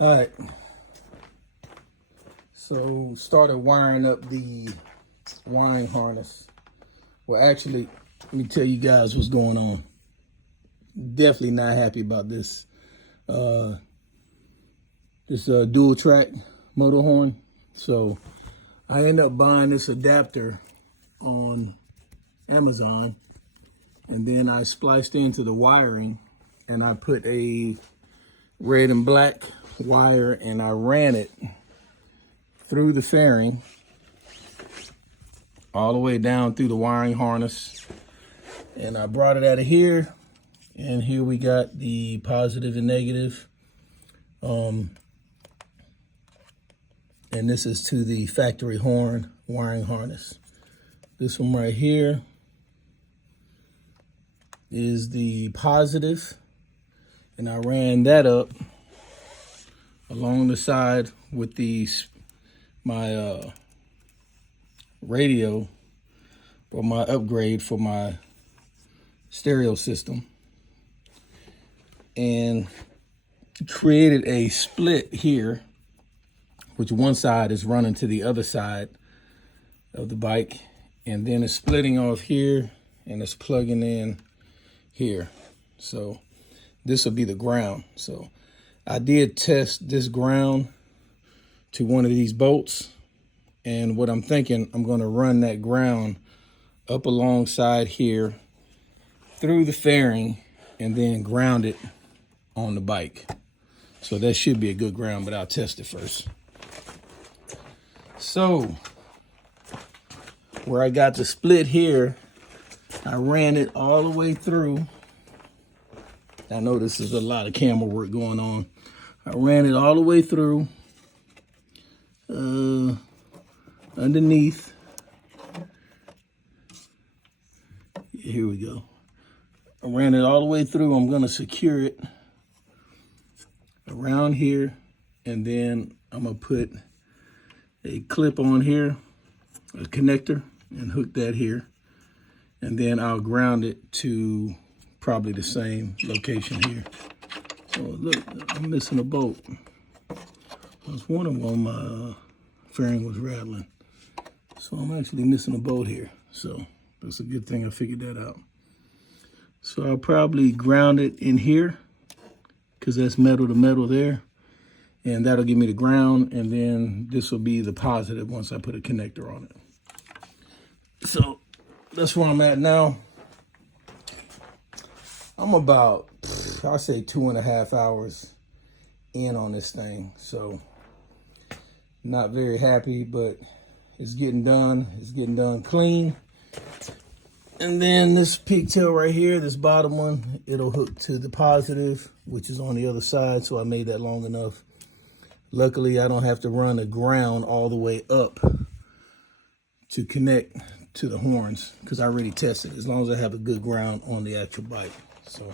All right, so started wiring up the wiring harness. Well, actually, let me tell you guys what's going on. Definitely not happy about this. This dual track motor horn. So I ended up buying this adapter on Amazon, and then I spliced into the wiring, and I put a red and black wire, and I ran it through the fairing all the way down through the wiring harness, and I brought it out of here, and here we got the positive and negative, and this is to the factory horn wiring harness. This one right here is the positive, and I ran that up along the side with my radio, or my upgrade for my stereo system, and created a split here, which one side is running to the other side of the bike, and then it's splitting off here and it's plugging in here. So this will be the ground. So I did test this ground to one of these bolts, and what I'm thinking, I'm going to run that ground up alongside here through the fairing and then ground it on the bike. So that should be a good ground, but I'll test it first. So where I got the split here, I ran it all the way through. I know this is a lot of camera work going on. I ran it all the way through underneath. Here we go. I ran it all the way through. I'm going to secure it around here, and then I'm going to put a clip on here, a connector, and hook that here, and then I'll ground it to probably the same location here. So look, I'm missing a bolt. I was wondering why my fairing was rattling. So I'm actually missing a bolt here. So that's a good thing I figured that out. So I'll probably ground it in here, because that's metal to metal there. And that'll give me the ground, and then this will be the positive once I put a connector on it. So that's where I'm at now. I'm about, I'll say 2.5 hours in on this thing. So not very happy, but it's getting done. It's getting done clean. And then this pigtail right here, this bottom one, it'll hook to the positive, which is on the other side. So I made that long enough. Luckily, I don't have to run a ground all the way up to connect to the horns, because I already tested it, as long as I have a good ground on the actual bike. So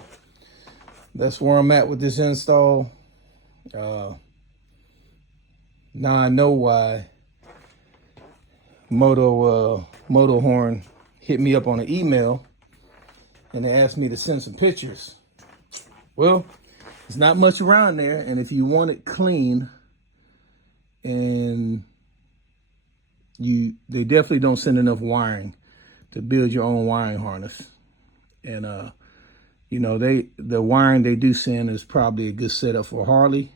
that's where I'm at with this install. Now I know why Moto Horn hit me up on an email and they asked me to send some pictures. Well, there's not much around there, and if you want it clean, and they definitely don't send enough wiring to build your own wiring harness. And you know, the wiring they do send is probably a good setup for Harley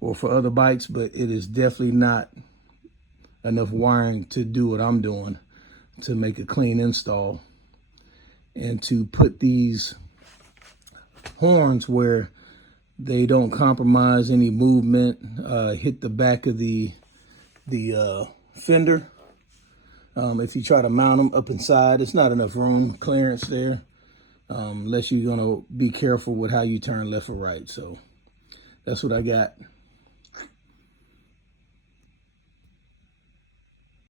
or for other bikes, but it is definitely not enough wiring to do what I'm doing, to make a clean install and to put these horns where they don't compromise any movement, hit the back of the fender. If you try to mount them up inside, it's not enough room clearance there, unless you're gonna be careful with how you turn left or right. So that's what I got.